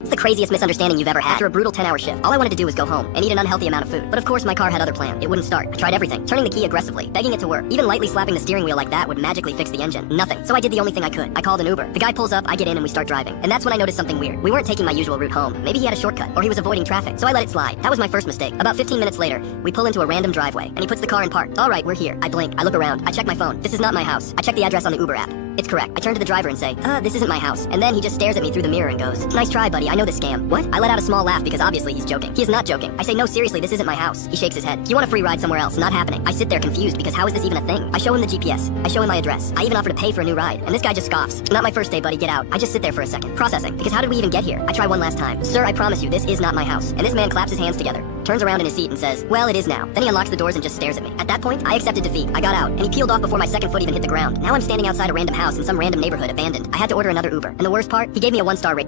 It's the craziest misunderstanding you've ever had. After a brutal 10-hour shift, all I wanted to do was go home and eat an unhealthy amount of food. But of course, my car had other plans. It wouldn't start. I tried everything, turning the key aggressively, begging it to work. Even lightly slapping the steering wheel like that would magically fix the engine. Nothing. So I did the only thing I could. I called an Uber. The guy pulls up, I get in, and we start driving. And that's when I noticed something weird. We weren't taking my usual route home. Maybe he had a shortcut, or he was avoiding traffic. So I let it slide. That was my first mistake. About 15 minutes later, we pull into a random driveway, and he puts the car in park. All right, we're here. I blink. I look around. I check my phone. This is not my house. I check the address on the Uber app. It's correct. I turn to the driver and say, this isn't my house. And then he just stares at me through the mirror and goes, nice try, buddy. I know this scam. What? I let out a small laugh because obviously he's joking. He is not joking. I say, no, seriously, this isn't my house. He shakes his head. You want a free ride somewhere else? Not happening. I sit there confused because how is this even a thing? I show him the GPS. I show him my address. I even offer to pay for a new ride. And this guy just scoffs. Not my first day, buddy. Get out. I just sit there for a second, processing. Because how did we even get here? I try one last time. Sir, I promise you, this is not my house. And this man claps his hands together, turns around in his seat and says, well, it is now. Then he unlocks the doors and just stares at me. At that point, I accepted defeat. I got out, and he peeled off before my second foot even hit the ground. Now I'm standing outside a random house in some random neighborhood abandoned. I had to order another Uber. And the worst part, he gave me a 1-star rating.